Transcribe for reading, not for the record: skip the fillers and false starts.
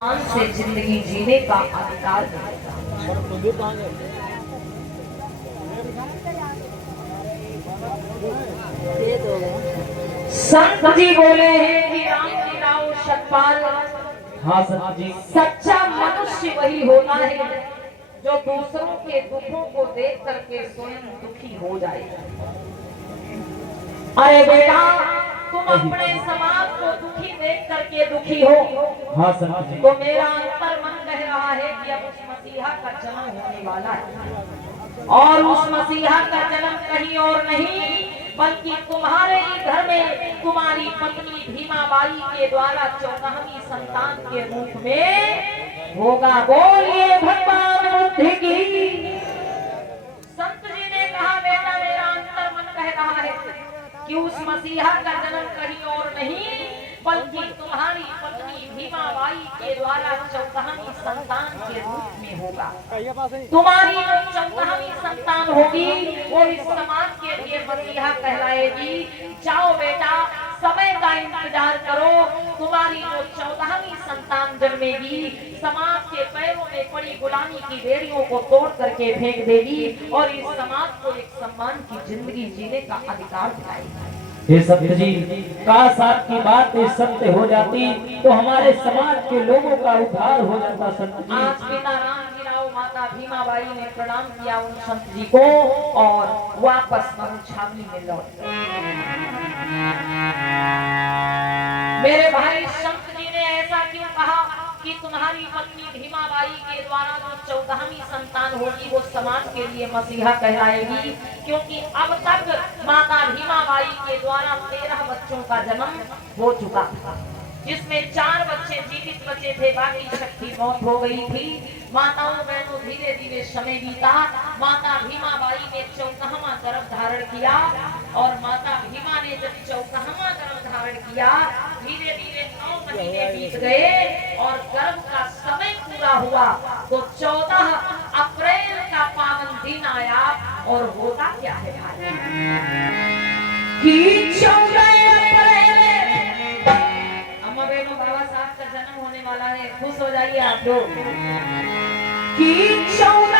से जिंदगी जीने का अधिकार मिलेगा। संत जी बोले हैं कि राम जी राव सतपाल। हाँ संत जी। सच्चा मनुष्य वही होता है जो दूसरों के दुखों को देख करके स्वयं दुखी हो जाए। अरे बेटा, तुम अपने समाज को दुखी देख करके दुखी हो। हाँ संत जी। तो मेरा अंतर मन कह रहा है कि अब उस मसीहा का जन्म होने वाला है, और उस मसीहा का जन्म कहीं और नहीं बल्कि तुम्हारे ही घर में तुम्हारी पत्नी भीमाबाई के द्वारा 14वीं संतान के रूप में होगा। बोलिए भगवान बुद्ध की। संत जी ने कहा, बेटा मेरा अंतर मन कह रहा है कि उस मसीहा का जन्म कहीं और नहीं बल्कि तुम्हारी पत्नी भीमाबाई के द्वारा 14वीं संतान के रूप में होगा। तुम्हारी जो 14वीं संतान होगी वो इस समाज के लिए मसीहा कहलाएगी। जाओ बेटा, समय का इंतजार करो। तुम्हारी जो 14वीं संतान जन्मेगी समाज के पैरों में पड़ी गुलामी की बेड़ियों को तोड़ करके फेंक देगी और इस समाज को एक सम्मान की जिंदगी जीने का अधिकार दिलाएगी। हे संत जी, काश आपकी बात सत्य हो जाती तो हमारे समाज के लोगों का उद्धार हो जाता। संत जी, आज पिता राम जी राव माता भीमाबाई ने प्रणाम किया उन संत जी को और वापस मरुछावनी में लौट गए। मेरे भाई, संत जी ने ऐसा क्यों कहा कि तुम्हारी पत्नी भीमाबाई के द्वारा जो 14वीं संतान होगी वो समाज के लिए मसीहा कहलाएगी? क्योंकि अब तक माता भीमाबाई के द्वारा 13 बच्चों का जन्म हो चुका था, जिसमें 4 बच्चे जीवित बचे थे, बाकी सबकी मौत हो गई थी। माताओं बहनों, धीरे धीरे समय बीता। माता भीमाबाई ने 14वां गर्भ धारण किया और माता भीमा ने जब 14वां गर्भ धारण किया, धीरे धीरे 9 महीने बीत गए और गर्भ का समय पूरा हुआ तो 14 अप्रैल का पावन दिन आया। और होता क्या है भाई कि 14 अप्रैल अम्मा बेनों, बाबा साहब का जन्म होने वाला है। खुश हो जाइए आप लोग कि 14